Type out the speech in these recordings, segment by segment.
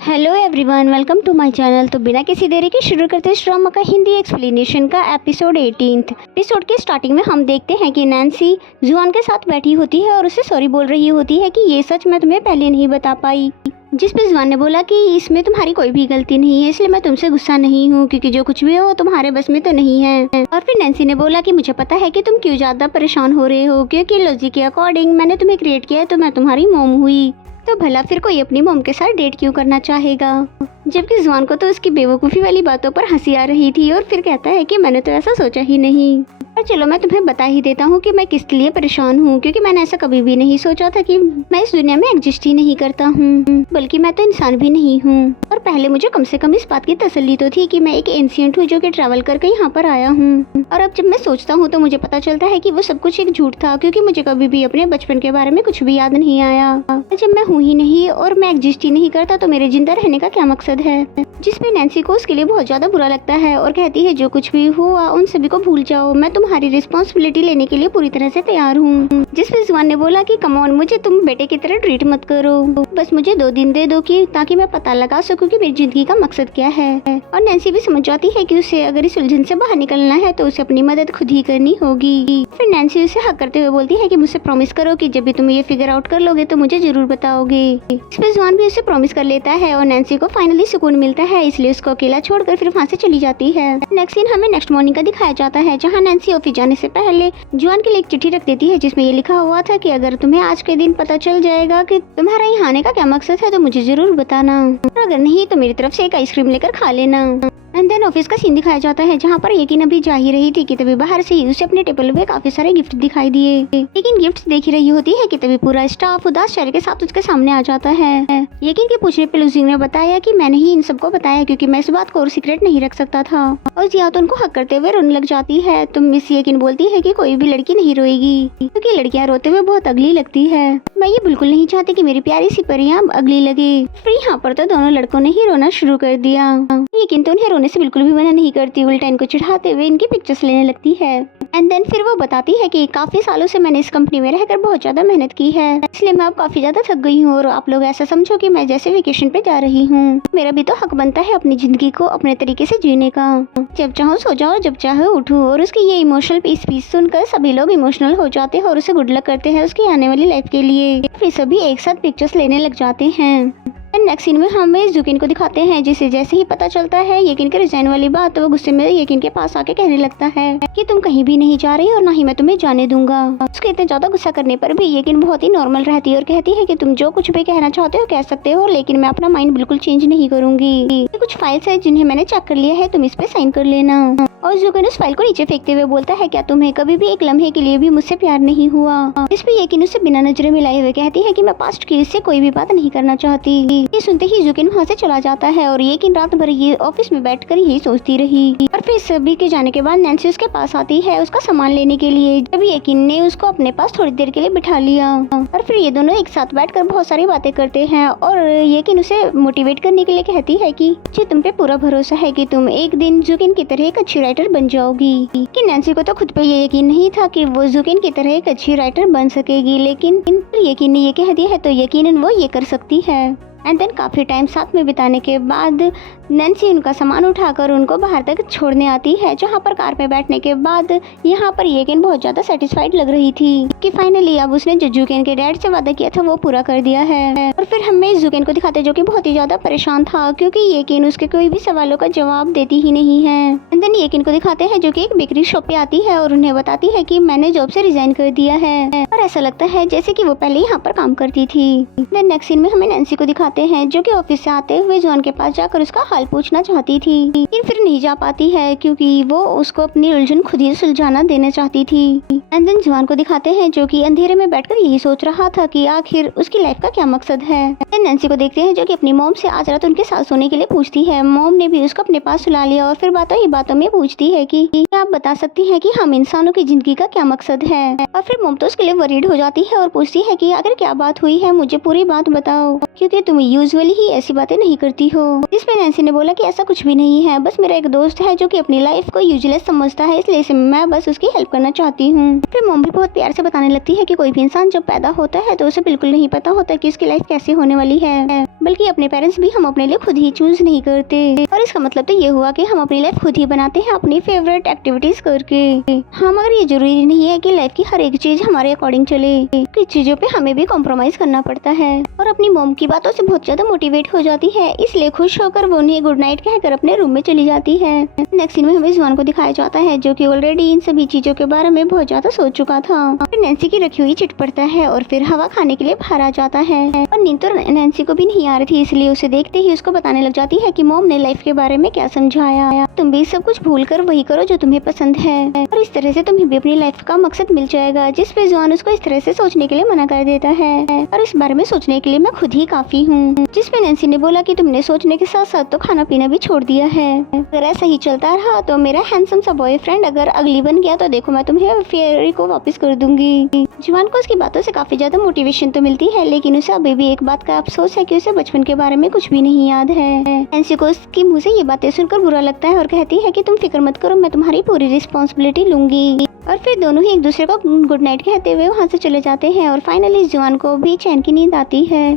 Hello everyone, welcome to my channel. तो बिना किसी देरी के शुरू करते हैं इस ड्रामा का हिंदी एक्सप्लेनेशन का एपिसोड 18। एपिसोड के स्टार्टिंग में हम देखते हैं कि नैन्सी जुआन के साथ बैठी होती है और उसे सॉरी बोल रही होती है कि ये सच मैं तुम्हें पहले नहीं बता पाई। जिस पे जुआन ने बोला कि इसमें तुम्हारी कोई भी गलती नहीं है, इसलिए मैं तुमसे गुस्सा नहीं हूँ, क्योंकि जो कुछ भी हो तुम्हारे बस में तो नहीं है। और फिर नैन्सी ने बोला कि मुझे पता है कि तुम क्यों ज्यादा परेशान हो रहे हो, क्योंकि लॉजिक के अकॉर्डिंग मैंने तुम्हें क्रिएट किया है तो मैं तुम्हारी मॉम हुई, तो भला फिर कोई अपनी मॉम के साथ डेट क्यों करना चाहेगा। जबकि जुआन को तो उसकी बेवकूफ़ी वाली बातों पर हंसी आ रही थी और फिर कहता है कि मैंने तो ऐसा सोचा ही नहीं। और चलो मैं तुम्हें बता ही देता हूँ कि मैं किस लिए परेशान हूँ, क्योंकि मैंने ऐसा कभी भी नहीं सोचा था कि मैं इस दुनिया में एग्जिस्ट ही नहीं करता हूँ, बल्कि मैं तो इंसान भी नहीं हूँ। और पहले मुझे कम से कम इस बात की तसल्ली तो थी कि मैं एक एंशिएंट हूँ जो कि ट्रैवल करके यहाँ पर आया हूँ। और अब जब मैं सोचता हूँ तो मुझे पता चलता है कि वो सब कुछ एक झूठ था, क्योंकि मुझे कभी भी अपने बचपन के बारे में कुछ भी याद नहीं आया। जब मैं हूँ ही नहीं और मैं एग्जिस्ट ही नहीं करता तो मेरे जिंदा रहने का क्या मकसद है। जिसमें नैन्सी को उसके लिए बहुत ज्यादा बुरा लगता है और कहती है जो कुछ भी हुआ उन सभी को भूल जाओ, मैं तुम्हारी रिस्पॉन्सिबिलिटी लेने के लिए पूरी तरह से तैयार हूँ। जिसमें जुआन ने बोला कि कम ऑन, मुझे तुम बेटे की तरह ट्रीट मत करो, बस मुझे 2 दिन दे दो कि ताकि मैं पता लगा सकूं कि मेरी जिंदगी का मकसद क्या है। और नैन्सी भी समझ जाती है कि उसे अगर इस उलझन से बाहर निकलना है तो उसे अपनी मदद खुद ही करनी होगी। फिर नैन्सी उसे हक करते हुए बोलती है कि मुझसे प्रॉमिस करो कि जब भी तुम ये फिगर आउट कर लोगे तो मुझे जरूर बताओगे। इसमें जुआन भी उसे प्रॉमिस कर लेता है और नैन्सी को फाइनली सुकून मिलता है, इसलिए उसको अकेला छोड़कर फिर वहाँ से चली जाती है। नेक्स्ट सीन हमें नेक्स्ट मॉर्निंग का दिखाया जाता है, जहाँ नैन्सी ऑफिस जाने से पहले जुआन के लिए एक चिट्ठी रख देती है जिसमें ये लिखा हुआ था कि अगर तुम्हें आज के दिन पता चल जाएगा कि तुम्हारा यहाँ आने का क्या मकसद है तो मुझे जरूर बताना, और अगर नहीं तो मेरी तरफ से एक आइसक्रीम लेकर खा लेना। एंड देन ऑफिस का सीन दिखाया जाता है, जहाँ पर यकीन अभी जा ही रही थी कि तभी बाहर से ही उसे अपने टेबल पे काफी सारे गिफ्ट दिखाई दिए। लेकिन गिफ्ट्स देख ही रही होती है कि तभी पूरा स्टाफ उदास चेहरे के साथ उसके सामने आ जाता है। यकीन के पूछने पे लूजिंग ने बताया कि मैंने ही इन सबको बताया क्योंकि मैं इस बात को और सीक्रेट नहीं रख सकता था। और जिया तो उनको हक करते हुए रोने लग जाती है। तो मिस यकीन बोलती है कि कोई भी लड़की नहीं रोएगी, क्योंकि लड़कियां रोते हुए बहुत अगली लगती है। मैं ये बिल्कुल नहीं चाहती कि मेरी प्यारी सी परियां अगली लगे। फिर यहाँ पर तो दोनों लड़कों ने ही रोना शुरू कर दिया। यकीन तो उन्हें रोने से बिल्कुल भी मना नहीं करती, उल्टा इनको चिढ़ाते हुए इनकी पिक्चर्स लेने लगती है। एंड देन फिर वो बताती है कि काफी सालों से मैंने इस कंपनी में रहकर बहुत ज्यादा मेहनत की है, इसलिए मैं अब काफी ज्यादा थक गई हूँ और आप लोग ऐसा समझो कि मैं जैसे वेकेशन पे जा रही हूँ। मेरा भी तो हक बनता है अपनी जिंदगी को अपने तरीके से जीने का। जब चाहो सो जाओ, जब चाहो उठो। और उसकी ये इमोशनल स्पीच सुनकर सभी लोग इमोशनल हो जाते हैं और उसे गुड लक करते हैं उसकी आने वाली लाइफ के लिए। फिर सभी एक साथ पिक्चर्स लेने लग जाते हैं। नेक्स्ट सीन में हमें जुकिन को दिखाते हैं, जिसे जैसे ही पता चलता है यकीन के रिजाइन वाली बात तो वो गुस्से में यकीन के पास आके कहने लगता है कि तुम कहीं भी नहीं जा रही और ना ही मैं तुम्हें जाने दूंगा। उसके इतने ज्यादा गुस्सा करने पर भी यकीन बहुत ही नॉर्मल रहती है और कहती है कि तुम जो कुछ भी कहना चाहते हो कह सकते हो, लेकिन मैं अपना माइंड बिल्कुल चेंज नहीं करूंगी। ये कुछ फाइल्स है जिन्हें मैंने चेक कर लिया है, तुम इस पे साइन कर लेना। और जुकिन उस फाइल को नीचे फेंकते हुए बोलता है, क्या तुम्हें कभी भी एक लम्हे के लिए भी मुझसे प्यार नहीं हुआ। इस पे यकीन उसे बिना नजरें मिलाए हुए कहती है कि मैं पास्ट की से कोई भी बात नहीं करना चाहती। ये सुनते ही जुकिन वहाँ से चला जाता है और यकीन रात भर ये ऑफिस में बैठकर यही सोचती रही। और फिर सभी के जाने के बाद नैन्सी उसके पास आती है उसका सामान लेने के लिए, जब यकीन ने उसको अपने पास थोड़ी देर के लिए बिठा लिया। और फिर ये दोनों एक साथ बैठकर बहुत सारी बातें करते हैं और यकीन उसे मोटिवेट करने के लिए कहती है कि मुझे तुम पे पूरा भरोसा है कि तुम एक दिन जुकिन की तरह एक अच्छी राइटर बन जाओगी। कि नैन्सी को तो खुद पे ये यकीन नहीं था कि वो जुकिन की तरह एक अच्छी राइटर बन सकेगी, लेकिन यकीन ने ये कह दिया है तो यकीनन वो ये कर सकती है। एंड देन काफ़ी टाइम साथ में बिताने के बाद नैन्सी उनका सामान उठाकर उनको बाहर तक छोड़ने आती है, जहाँ पर कार में बैठने के बाद यहाँ पर यकीन बहुत ज़्यादा सेटिस्फाइड लग रही थी कि फाइनली अब उसने जो जुकिन के डैड से वादा किया था वो पूरा कर दिया है। और फिर हमें जुकिन को दिखाते जो कि बहुत ही ज़्यादा परेशान था, क्योंकि यकीन उसके कोई भी सवालों का जवाब देती ही नहीं है। एंड देन यकीन को दिखाते हैं जो कि एक बेकरी शॉप पे आती है और उन्हें बताती है कि मैंने जॉब से रिजाइन कर दिया है और ऐसा लगता है जैसे कि वो पहले यहाँ पर काम करती थी। देन नेक्स्ट सीन में हमें नैन्सी को दिखाते हैं जो कि ऑफिस से आते हुए जॉन के पास जाकर उसका हाल पूछना चाहती थी, लेकिन फिर नहीं जा पाती है क्योंकि वो उसको अपनी उलझन खुद ही सुलझाना देना चाहती थी। एंड देन जॉन को दिखाते हैं जो कि अंधेरे में बैठकर यही सोच रहा था कि आखिर उसकी लाइफ का क्या मकसद है। एंड नैन्सी को देखते हैं जो कि अपनी मॉम से आज रात उनके साथ सोने के लिए पूछती है। मॉम ने भी उसको अपने पास सुला लिया और फिर बातों ही बातों में पूछती है कि क्या आप बता सकती हैं कि हम इंसानों की जिंदगी का क्या मकसद है। और फिर मॉम तो उसके लिए वरीड हो जाती है और पूछती है कि अगर क्या बात हुई है मुझे पूरी बात बताओ, क्योंकि तुम यूजुअली ही ऐसी बातें नहीं करती हो। जिस पे नैन्सी ने बोला कि ऐसा कुछ भी नहीं है, बस मेरा एक दोस्त है जो कि अपनी लाइफ को यूजलेस समझता है, इसलिए मैं बस उसकी हेल्प करना चाहती हूँ। फिर मॉम भी बहुत प्यार से बताने लगती है कि कोई भी इंसान जब पैदा होता है तो उसे बिल्कुल नहीं पता होता कि उसकी लाइफ कैसे होने वाली है, बल्कि अपने पेरेंट्स भी हम अपने लिए खुद ही चूज नहीं करते। और इसका मतलब तो ये हुआ कि हम अपनी लाइफ खुद ही बनाते हैं अपनी फेवरेट एक्टिविटीज करके। हाँ, मगर ये जरूरी नहीं है कि लाइफ की हर एक चीज हमारे अकॉर्डिंग चले। कुछ चीजों पे हमें भी कॉम्प्रोमाइज करना पड़ता है। और अपनी मॉम की बातों से बहुत ज्यादा मोटिवेट हो जाती है, इसलिए खुश होकर वो उन्हें गुड नाइट कहकर अपने रूम में चली जाती है। नेक्स्ट सीन में हमें जुआन को दिखाया जाता है जो कि ऑलरेडी इन सभी चीजों के बारे में बहुत ज्यादा सोच चुका था। फिर नैन्सी की रखी हुई चिट पड़ता है और फिर हवा खाने के लिए बाहर आ जाता है। और नींद तो नैन्सी को भी नहीं आ रही थी, इसलिए उसे देखते ही उसको बताने लग जाती है कि मॉम ने लाइफ के बारे में क्या समझाया। तुम भी सब कुछ भूल कर वही करो जो तुम्हें पसंद है, और इस तरह से तुम्हें भी अपनी लाइफ का मकसद मिल जाएगा। जिस पे जुआन उसको इस तरह से सोचने के लिए मना कर देता है, और इस बारे में सोचने के लिए मैं खुद ही काफी हूँ। जिस पे नैन्सी ने बोला कि तुमने सोचने के साथ साथ तो खाना पीना भी छोड़ दिया है। अगर ऐसा ही चलता रहा तो मेरा हैंडसम सा बॉयफ्रेंड अगर अगली बन गया तो देखो मैं तुम्हें फेयरी को वापस कर दूंगी। जुआन को उसकी बातों से काफी ज्यादा मोटिवेशन तो मिलती है, लेकिन उसे अभी भी एक बात का अफसोस है कि उसे बचपन के बारे में कुछ भी नहीं याद है। नैन्सी को उसकी मुंह से ये बातें सुनकर बुरा लगता है और कहती है कि तुम फिक्र मत करो, मैं तुम्हारी पूरी रिस्पॉन्सिबिलिटी लूंगी। और फिर दोनों ही एक दूसरे को गुड नाइट कहते हुए वहाँ से चले जाते हैं। और फाइनली जुआन को भी चैन की नींद आती है।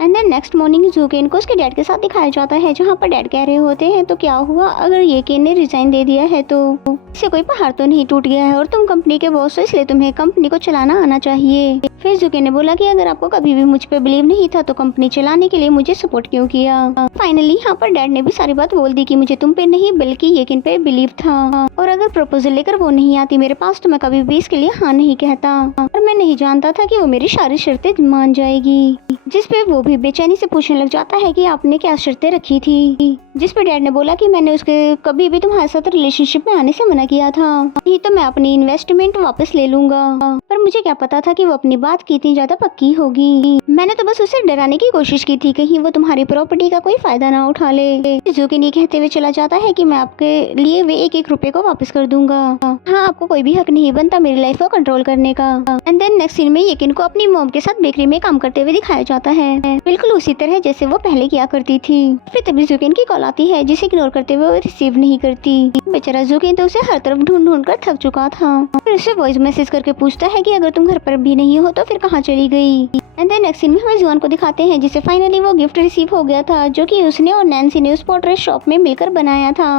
एंड देन नेक्स्ट मॉर्निंग जूकेन को उसके डैड के साथ दिखाया जाता है, जहाँ पर डैड कह रहे होते हैं तो क्या हुआ अगर ये केन ने रिजाइन दे दिया है तो इससे कोई पहाड़ तो नहीं टूट गया है, और तुम कंपनी के बॉस हो इसलिए तुम्हें कंपनी को चलाना आना चाहिए। फिर जूकेन ने बोला कि अगर आपको कभी भी मुझ पे बिलीव नहीं था तो कंपनी चलाने के लिए मुझे सपोर्ट क्यों किया। फाइनली यहाँ पर डैड ने भी सारी बात बोल दी कि मुझे तुम पे नहीं बल्कि येकिन पे बिलीव था, और अगर प्रपोजल लेकर वो नहीं आती मेरे पास तो मैं कभी भी इसके लिए हाँ नहीं कहता। और मैं नहीं जानता था कि वो मेरी सारी शर्तें मान जाएगी। जिस पे वो भी बेचैनी से पूछने लग जाता है कि आपने क्या शर्तें रखी थी। जिस पे डैड ने बोला कि मैंने उसके कभी भी तुम्हारे साथ रिलेशनशिप में आने से मना किया था, नहीं तो मैं अपनी इन्वेस्टमेंट वापस ले लूंगा। पर मुझे क्या पता था कि वो अपनी बात की इतनी ज्यादा पक्की होगी। मैंने तो बस उसे डराने की कोशिश की थी, कहीं वो तुम्हारी प्रॉपर्टी का कोई फायदा ना उठा ले। जूकिन ये कहते हुए चला जाता है कि मैं आपके लिए वे एक रुपए को वापस कर दूंगा। हाँ, आपको कोई भी हक नहीं बनता मेरी लाइफ को कंट्रोल करने का। एंड देन नेक्स्ट सीन में येकिन को अपनी मॉम के साथ बेकरी में काम करते हुए दिखाया जाता है, बिल्कुल उसी तरह जैसे वो पहले किया करती थी। फिर तभी जूकिन की कॉल आती है जिसे इग्नोर करते हुए वो रिसीव नहीं करती। बेचारा जूकिन तो उसे हर तरफ ढूंढ ढूंढ कर थक चुका था। फिर उसे वॉइस मैसेज करके पूछता है कि अगर तुम घर पर भी नहीं हो तो फिर कहाँ चली गई। एंड देन नेक्स्ट सीन में हमें जुआन को दिखाते हैं जिसे फाइनली वो गिफ्ट रिसीव हो गया था, जो कि उसने और नैन्सी ने उस पोर्ट्रेट शॉप में मिलकर बनाया था।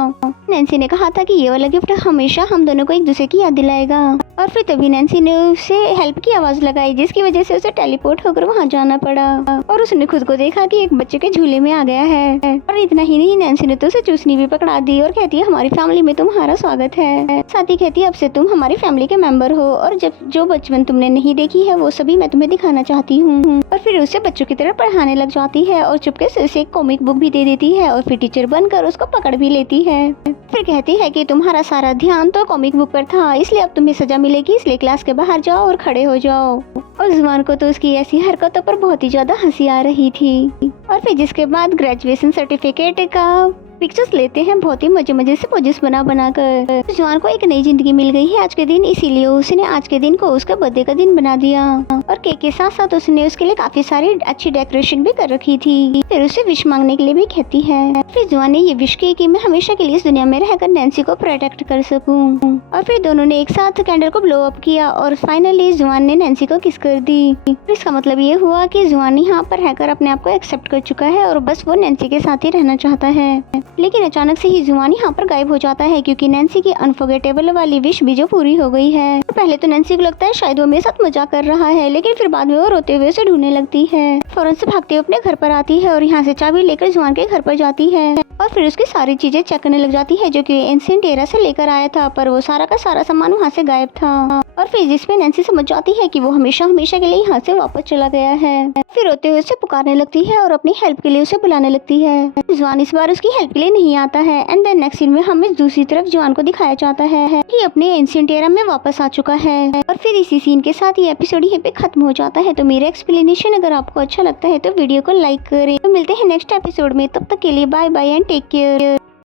नैन्सी ने कहा था कि ये वाला गिफ्ट हमेशा हम दोनों को एक दूसरे की याद दिलाएगा। और फिर तभी नैन्सी ने उसे हेल्प की आवाज लगाई, जिसकी वजह से उसे टेलीपोर्ट होकर वहाँ जाना पड़ा, और उसने खुद को देखा कि एक बच्चे के झूले में आ गया है। और इतना ही नहीं, नैन्सी ने तो उसे चूसनी भी पकड़ा दी और कहती है हमारी फैमिली में तुम्हारा स्वागत है। साथ ही कहती है अब से तुम हमारी फैमिली के मेंबर हो, और जब जो बचपन तुमने नहीं देखी है वो सभी मैं तुम्हें दिखाना चाहती हूँ। और फिर उसे बच्चों की तरह पढ़ाने लग जाती है और चुपके से उसे एक कॉमिक बुक भी दे देती है, और फिर टीचर बनकर उसको पकड़ भी लेती है। फिर कहती है कि तुम्हारा सारा ध्यान तो कॉमिक बुक पर था, इसलिए अब तुम्हें सजा मिलेगी, इसलिए क्लास के बाहर जाओ और खड़े हो जाओ। और जुआन को तो उसकी ऐसी हरकतों पर बहुत ही ज्यादा हंसी आ रही थी। और फिर जिसके बाद ग्रेजुएशन सर्टिफिकेट का पिक्चर्स लेते हैं बहुत ही मजे मजे से पोजेस बना कर। जुआन को एक नई जिंदगी मिल गई है आज के दिन, इसीलिए उसने आज के दिन को उसका बर्थडे का दिन बना दिया, और केक के साथ साथ उसने उसके लिए काफी सारी अच्छी डेकोरेशन भी कर रखी थी। फिर उसे विश मांगने के लिए भी कहती है। फिर जुआन ने ये विश की कि मैं हमेशा के लिए इस दुनिया में रहकर नैन्सी को प्रोटेक्ट कर सकूं। और फिर दोनों ने एक साथ कैंडल को ब्लो अप किया और फाइनली जुआन ने नैन्सी को किस कर दी। इसका मतलब ये हुआ कि जुआन यहाँ पर रहकर अपने आप को एक्सेप्ट कर चुका है और बस वो नैन्सी के साथ ही रहना चाहता है। लेकिन अचानक से ही जुआन यहाँ पर गायब हो जाता है, क्योंकि नैन्सी की अनफॉरगेटेबल वाली विश भी जो पूरी हो गई है। पहले तो नैन्सी को लगता है शायद वो मेरे साथ मजाक कर रहा है, लेकिन फिर बाद में वो रोते हुए उसे ढूंढने लगती है। फौरन से भागते हुए अपने घर पर आती है और यहाँ से चाबी लेकर जुआन के घर पर जाती है, और फिर उसकी सारी चीजें चेक करने लग जाती है जो कि एंशिएंट एरा से लेकर आया था, पर वो सारा का सारा सामान वहाँ से गायब था। और फिर जिसमें नैन्सी समझ जाती है कि वो हमेशा हमेशा के लिए यहाँ से वापस चला गया है। फिर रोते हुए उसे पुकारने लगती है और अपनी हेल्प के लिए उसे बुलाने लगती है। जुआन इस बार उसकी हेल्प के लिए नहीं आता है। एंड देन नेक्स्ट सीन में हमें दूसरी तरफ जुआन को दिखाया जाता है कि अपने एंशिएंट एरा में वापस आ चुका है। और फिर इसी सीन के साथ ये एपिसोड यहीं पे खत्म हो जाता है। तो मेरा एक्सप्लेनेशन अगर आपको अच्छा लगता है तो वीडियो को लाइक करें। तो मिलते हैं नेक्स्ट एपिसोड में, तब तक के लिए bye bye and take care.